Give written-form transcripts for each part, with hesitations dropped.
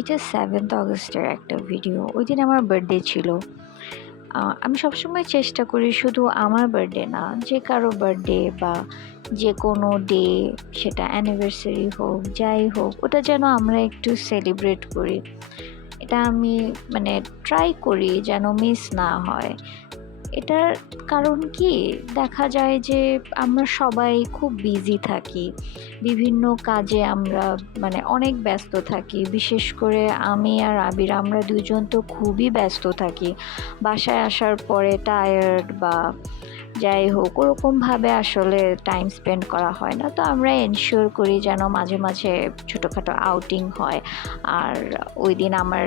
এটা 7th অগস্টের একটা ভিডিও। ওইদিন আমার বার্থডে ছিল। আমি সবসময় চেষ্টা করি শুধু আমার বার্থডে না, যে কারো বার্থডে বা যে কোনো ডে, সেটা অ্যানিভার্সারি হোক, যাই হোক, ওটা যেন আমরা একটু সেলিব্রেট করি। এটা আমি মানে ট্রাই করি যেন মিস না হয়। এটার কারণ কি, দেখা যায় যে আমরা সবাই খুব বিজি থাকি, বিভিন্ন কাজে আমরা মানে অনেক ব্যস্ত থাকি। বিশেষ করে আমি আর আবির, আমরা দুজন তো খুবই ব্যস্ত থাকি। বাসায় আসার পরে টায়ার্ড বা যাই হোক, ওরকমভাবে আসলে টাইম স্পেন্ড করা হয় না। তো আমরা এনশিওর করি যেন মাঝে মাঝে ছোটোখাটো আউটিং হয়। আর ওই দিন আমার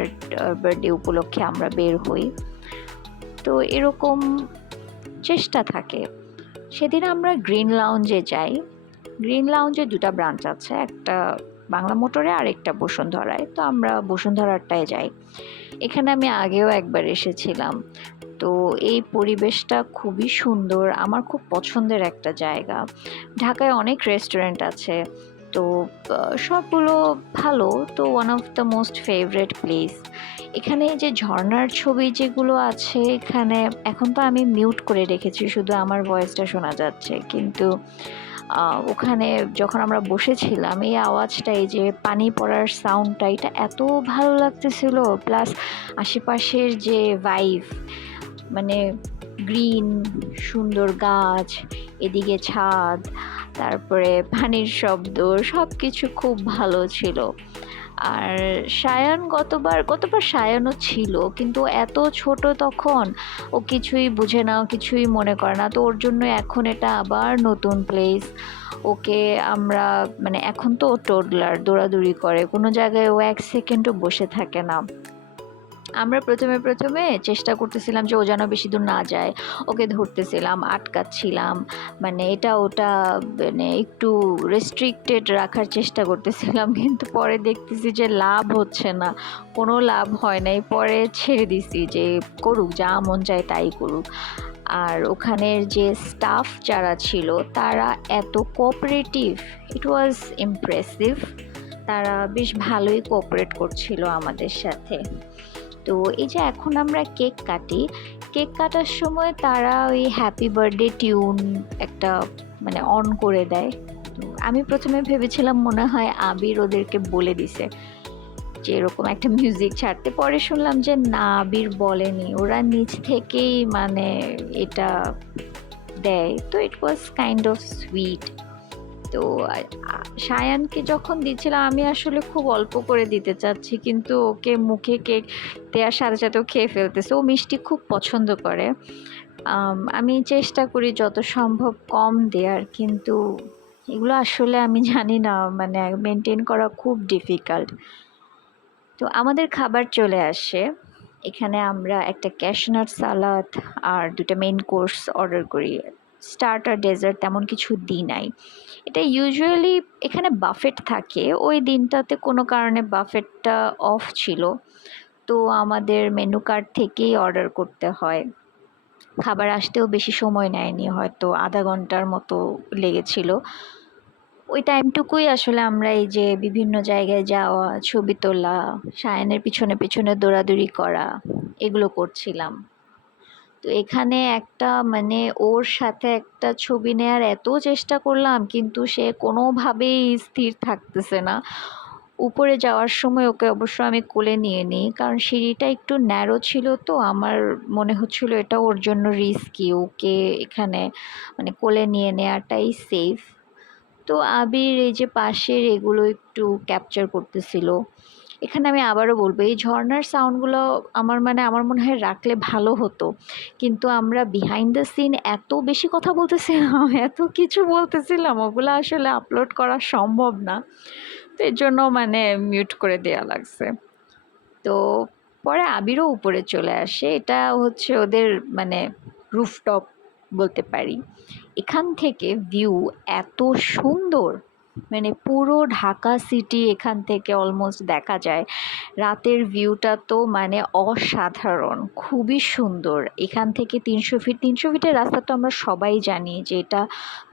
বার্থডে উপলক্ষে আমরা বের হই। তো এরকম চেষ্টা থাকে। সেদিন আমরা গ্রিন লাউঞ্জে যাই। গ্রিন লাউঞ্জে দুটা ব্রাঞ্চ আছে, একটা বাংলা মোটরে আর একটা বসুন্ধরায়। তো আমরা বসুন্ধরাটায় যাই। এখানে আমি আগেও একবার এসেছিলাম। তো এই পরিবেশটা খুবই সুন্দর, আমার খুব পছন্দের একটা জায়গা। ঢাকায় অনেক রেস্টুরেন্ট আছে, তো সবগুলো ভালো। তো one of the most favourite place. এখানে যে ঝর্ণার ছবি যেগুলো আছে এখানে, এখন তো আমি মিউট করে রেখেছি, শুধু আমার ভয়েসটা শোনা যাচ্ছে, কিন্তু ওখানে যখন আমরা বসেছিলাম এই আওয়াজটা, এই যে পানি পড়ার সাউন্ডটা, এটা এত ভালো লাগতেছিল। প্লাস আশেপাশের যে ভাইব, মানে গ্রিন, সুন্দর গাছ, এদিকে ছাদ, তারপরে পানির শব্দ, সব কিছু খুব ভালো ছিল। আর গতবার সায়ানও ছিল, কিন্তু এত ছোট তখন, ও কিছুই বুঝে না, ও কিছুই মনে করে না। তো ওর জন্য এখন এটা আবার নতুন প্লেস। ওকে আমরা মানে, এখন তো ও টোডলার, দৌড়াদৌড়ি করে, কোনো জায়গায় ও এক সেকেন্ডও বসে থাকে না। আমরা প্রথমে চেষ্টা করতেছিলাম যে ও যেন বেশি দূর না যায়, ওকে ধরতেছিলাম, আটকাচ্ছিলাম, মানে এটা ওটা, মানে একটু রেস্ট্রিক্টেড রাখার চেষ্টা করতেছিলাম, কিন্তু পরে দেখতেছি যে লাভ হচ্ছে না, কোনো লাভ হয় নাই। পরে ছেড়ে দিছি যে করুক, যা মন চায় তাই করুক। আর ওখানের যে স্টাফ যারা ছিল তারা এত কোঅপারেটিভ, ইট ওয়াজ ইমপ্রেসিভ। তারা বেশ ভালোই কোঅপারেট করছিল আমাদের সাথে। তো এই যে এখন আমরা কেক কাটি, কেক কাটার সময় তারা ওই হ্যাপি বার্থডে টিউন একটা মানে অন করে দেয়। তো আমি প্রথমে ভেবেছিলাম মনে হয় আবির ওদেরকে বলে দিছে যে এরকম একটা মিউজিক ছাড়তে, পরে শুনলাম যে না, আবির বলেনি, ওরা নিজ থেকেই মানে এটা দেয়। তো it was kind of sweet. তো সায়ানকে যখন দিচ্ছিলাম, আমি আসলে খুব অল্প করে দিতে চাচ্ছি, কিন্তু ওকে মুখে কেক দেওয়ার সাথে সাথে ও খেয়ে ফেলতেছে। ও মিষ্টি খুব পছন্দ করে। আমি চেষ্টা করি যত সম্ভব কম দেওয়ার, কিন্তু এগুলো আসলে আমি জানি না, মানে মেনটেন করা খুব ডিফিকাল্ট। তো আমাদের খাবার চলে আসে। এখানে আমরা একটা ক্যাশনাট সালাদ আর দুটো মেইন কোর্স অর্ডার করি। স্টার্টার ডেজার্ট তেমন কিছু দিই নাই। এটা ইউজুয়ালি এখানে বাফেট থাকে, ওই দিনটাতে কোনো কারণে বাফেটটা অফ ছিল। তো আমাদের মেনু কার্ড থেকেই অর্ডার করতে হয়। খাবার আসতেও বেশি সময় নেয়নি, হয়তো আধা ঘন্টার মতো লেগেছিল। ওই টাইমটুকুই আসলে আমরা এই যে বিভিন্ন জায়গায় যাওয়া, ছবি তোলা, সায়ানের পিছনে পিছনে দৌড়াদৌড়ি করা, এগুলো করছিলাম। তো এখানে একটা মানে ওর সাথে একটা ছবি নেয়ার এত চেষ্টা করলাম, কিন্তু সে কোনোভাবেই স্থির থাকতেছে না। উপরে যাওয়ার সময় ওকে অবশ্য আমি কোলে নিয়ে নিই, কারণ সিঁড়িটা একটু ন্যারো ছিল। তো আমার মনে হচ্ছিল এটা ওর জন্য রিস্কি, ওকে এখানে মানে কোলে নিয়ে নেওয়াটাই সেফ। তো আবির এই যে পাশের এগুলো একটু ক্যাপচার করতেছিল। এখানে আমি আবারও বলবো, এই ঝর্ণার সাউন্ডগুলো আমার মনে হয় রাখলে ভালো হতো, কিন্তু আমরা বিহাইন্ড দ্য সিন এত বেশি কথা বলতেছিলাম, এত কিছু বলতেছিলাম, ওগুলো আসলে আপলোড করা সম্ভব না। তো এর জন্য মানে মিউট করে দেওয়া লাগছে। তো পরে আবিরও উপরে চলে আসে। এটা হচ্ছে ওদের মানে রুফটপ বলতে পারি। এখান থেকে ভিউ এত সুন্দর, মানে পুরো ঢাকা সিটি এখান থেকে অলমোস্ট দেখা যায়। রাতের ভিউটা তো মানে অসাধারণ, খুবই সুন্দর। এখান থেকে ৩০০ ফিট, ৩০০ ফিটের রাস্তা তো আমরা সবাই জানি যে এটা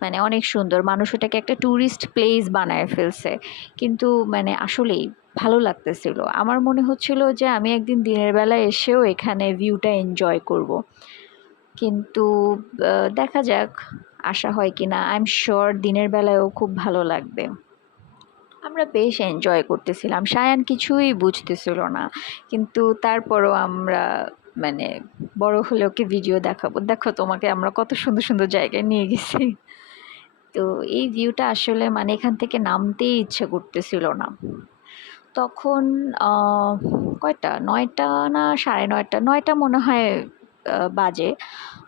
মানে অনেক সুন্দর। মানুষ ওটাকে একটা ট্যুরিস্ট প্লেস বানায় ফেলছে। কিন্তু মানে আসলেই ভালো লাগতেছিল। আমার মনে হচ্ছিল যে আমি একদিন দিনের বেলা এসেও এখানে ভিউটা এনজয় করব। কিন্তু দেখা যাক আসা হয় কিনা। আই এম শিওর দিনের বেলায়ও খুব ভালো লাগবে। আমরা বেশ এনজয় করতেছিলাম। সায়ান কিছুই বুঝতেছিল না। কিন্তু তারপরও আমরা মানে বড় হলে ওকে ভিডিও দেখাবো। দেখো তোমাকে আমরা কত সুন্দর, সুন্দর জায়গায় নিয়ে গেছি। তো এই ভিউটা আসলে মানে এখান থেকে নামতেই ইচ্ছে করতেছিল না। তখন আ কয়টা ৯টা না ৯:৩০, ৯টা মনে হয় বাজে।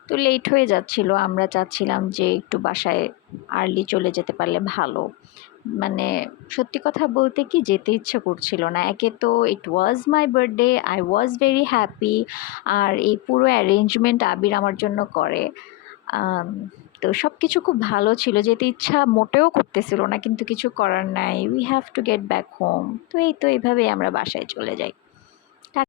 তো লেট হয়ে যাচ্ছিল। আমরা চাচ্ছিলাম যে একটু বাসায় আর্লি চলে যেতে পারলে ভালো। মানে সত্যি কথা বলতে কি যেতে ইচ্ছে করছিল না। একে তো it was my birthday, I was very happy. আর এই পুরো অ্যারেঞ্জমেন্ট আবির আমার জন্য করে। আম তো সবকিছু খুব ভালো ছিল। যেতে ইচ্ছা মোটেও করতেছিল না। কিন্তু কিছু করার নাই। We have to get back home. তো এই তো এভাবেই আমরা বাসায় চলে যাই।